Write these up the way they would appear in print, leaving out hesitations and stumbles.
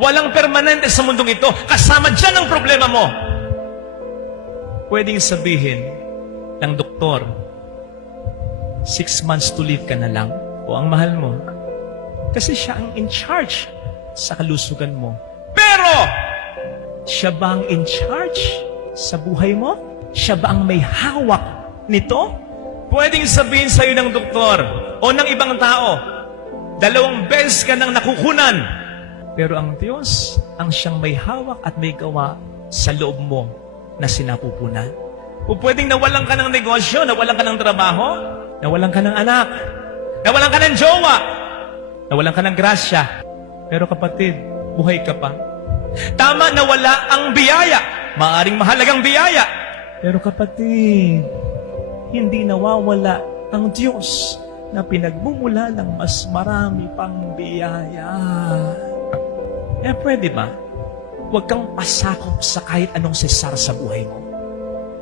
Walang permanente sa mundong ito. Kasama dyan ang problema mo. Pwedeng sabihin ng doktor, 6 months to live ka na lang o ang mahal mo. Kasi siya ang in charge sa kalusugan mo. Pero, siya ba ang in charge sa buhay mo? Siya ba ang may hawak nito? Pwedeng sabihin sa'yo ng doktor o ng ibang tao, 2 beses ka nang nakukunan. Pero ang Diyos, ang siyang may hawak at may gawa sa loob mo na sinapupunan. O pwedeng nawalan ka ng negosyo, nawalan ka ng trabaho, nawalan ka ng anak, nawalan ka ng jowa, nawalan ka ng grasya. Pero kapatid, buhay ka pa. Tama, nawala ang biyaya. Maaring mahalagang biyaya. Pero kapatid, hindi nawawala ang Diyos na pinagmumula ng mas marami pang biyaya. Pwede ba? Huwag kang pasakop sa kahit anong sesar sa buhay mo.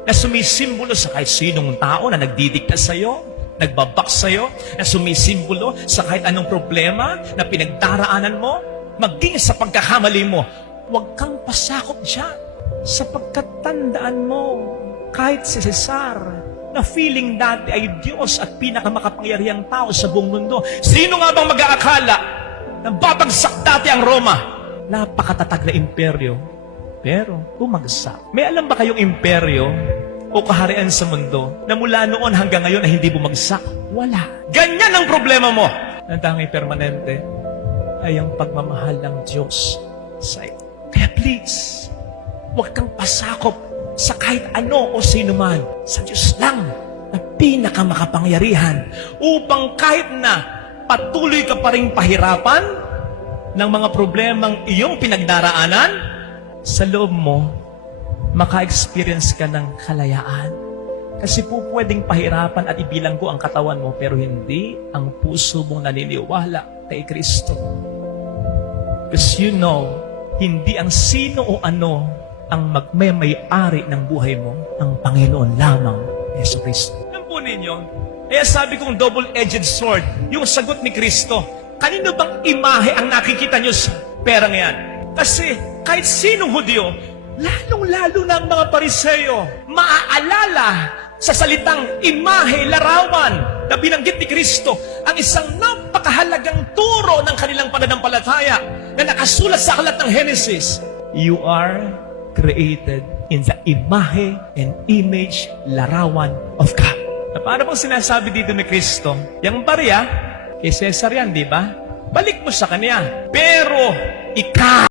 Na sumisimbolo sa kahit sinong tao na nagdidikta sa'yo, nagbabak sa'yo, na sumisimbolo sa kahit anong problema na pinagdaraanan mo, maging sa pagkakamali mo. Huwag kang pasakop dyan. Sapagkat tandaan mo, kahit si Cesar, na feeling dati ay Diyos at pinakamakapangyarihang tao sa buong mundo, sino nga bang mag-aakala na babagsak dati ang Roma? Napakatatag na imperyo, pero bumagsak. May alam ba kayong imperyo o kaharian sa mundo na mula noon hanggang ngayon ay hindi bumagsak? Wala. Ganyan ang problema mo. Ang tanging permanente ay ang pagmamahal ng Diyos sa iyo. Kaya please, huwag kang pasakop sa kahit ano o sino man. Sa Diyos lang na pinakamakapangyarihan upang kahit na patuloy ka pa rin pahirapan ng mga problemang iyong pinagdaraanan, sa loob mo, maka-experience ka ng kalayaan. Kasi po pwedeng pahirapan at ibilanggo ang katawan mo, pero hindi ang puso mong naniniwala kay Kristo. Because you know, hindi ang sino o ano ang magmemay-ari ng buhay mo, ang Panginoon lamang, Yesu Kristo. Alam po ninyo, kaya sabi kong double-edged sword, yung sagot ni Kristo, kanino bang imahe ang nakikita nyo sa perang yan? Kasi kahit sinong Hudyo, lalong-lalo na ang mga Pariseo, maaalala sa salitang imahe, larawan na binanggit ni Kristo, ang isang napakahalagang turo ng kanilang pananampalataya na nakasulat sa aklat ng Genesis. You are created in the imahe and image, larawan of God. Na paano bang sinasabi dito ni Kristo? Yung barya, kay Cesar yan, di ba? Balik mo sa kanya. Pero, ikaw,